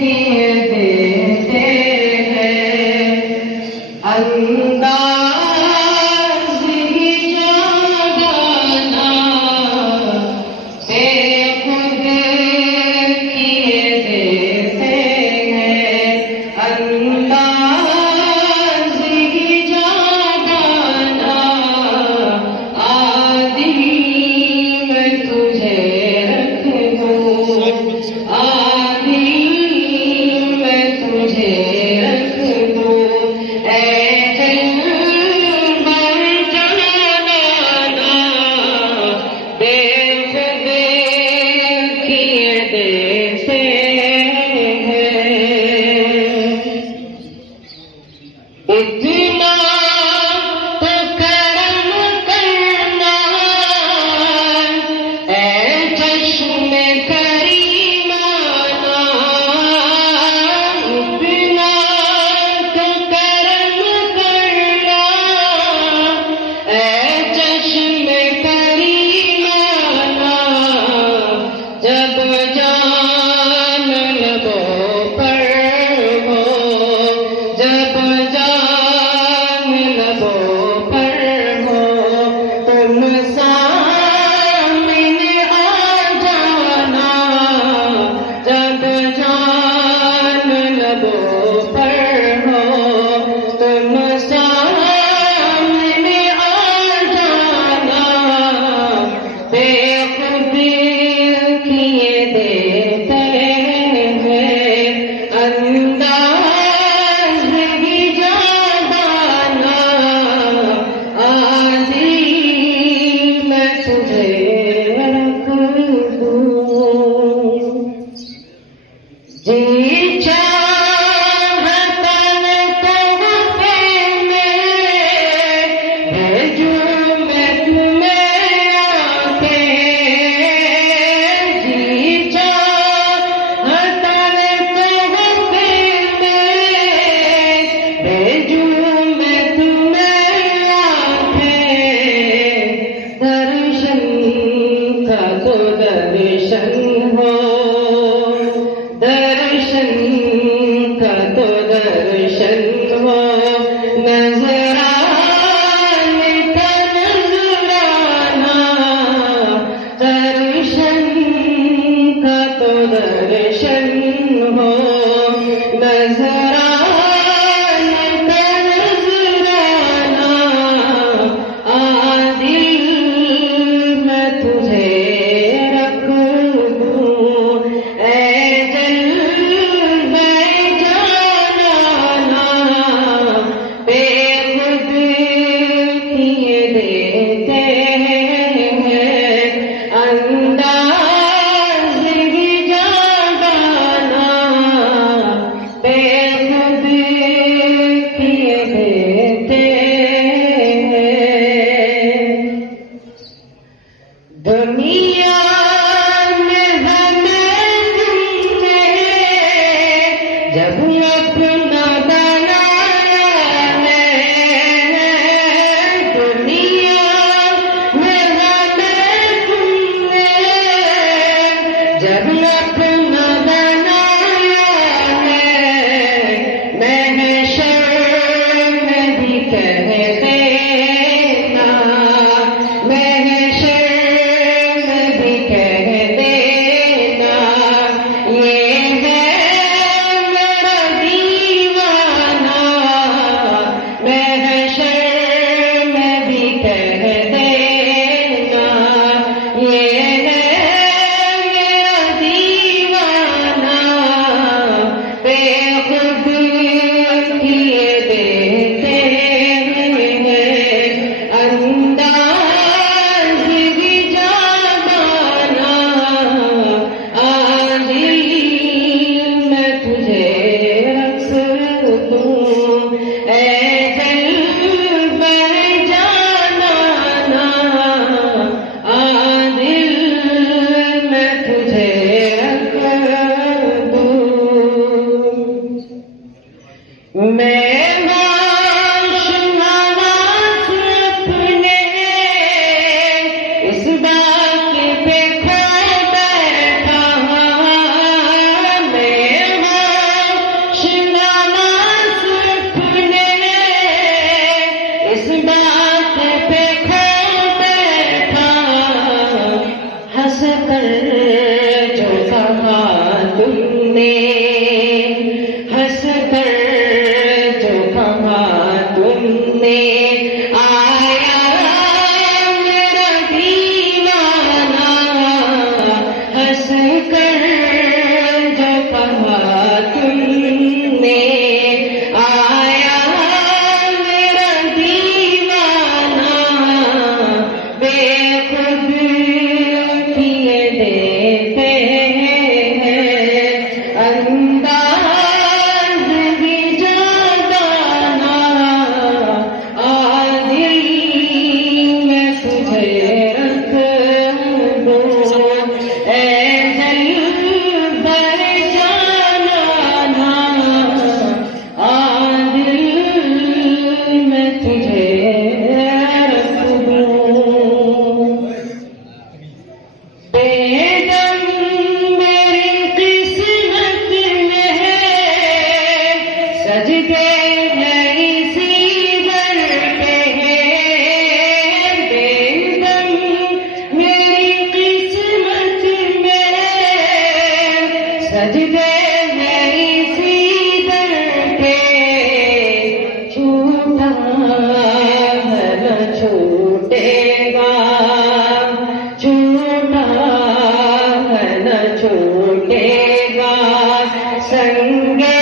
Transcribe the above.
किए देते हैं अंदाज़ ही जाना बेखुद किए देते हैं अंदाज़ ही जाना आदि मैं तुझे रख दूँ आदि मैं तुझे रख दूँ ऐ इतना तो करम करना ऐ चश्मे करीमाना इतना तो करम करना ऐ चश्मे करीमाना जब जान लबों पर हो जब जान लबों पर हो तुम सामने आ जाना जब जान लबों पर हो तुम सामने आ जाना बेखुद किए देते हैं अंदाज़ ही जाना आदि मैं तुझे रख दूँ जी चाहता तोहफे में भेजूँ मैं तुम्हें आंखें जी चाहता तोहफे में भेजूँ मैं तुम्हें आंखें दर्शन का तो दर्शन हो दर्शन का तो दर्शन हो नजराने का नजराना दर्शन का तो दर्शन हो नजराने का नजराना आदि मैं तुझे रख दूँ ऐ जलवे जाना बेखुद किए देते हैं अंदाज़ ही जाना बेखुद तुमने, हंस कर जो कहा तुमने, आया मेरा दीवाना, हंस कर जो कहा तुमने, आया मेरा दीवाना, बेखुद किए देते हैं अंदाज भी जादाना, आ दिल में तुझे रख दूं, ऐ दिल भर जाना, आ दिल में तुझे रख दूं। बेदम मेरी किस्मत में है, सजदे हैं इसी दर पे हैं। बेदम मेरी किस्मत में है, सजदे हैं इसी दर पे, छूटा है न छूटेगा, छूटा है न छूटेगा, संगे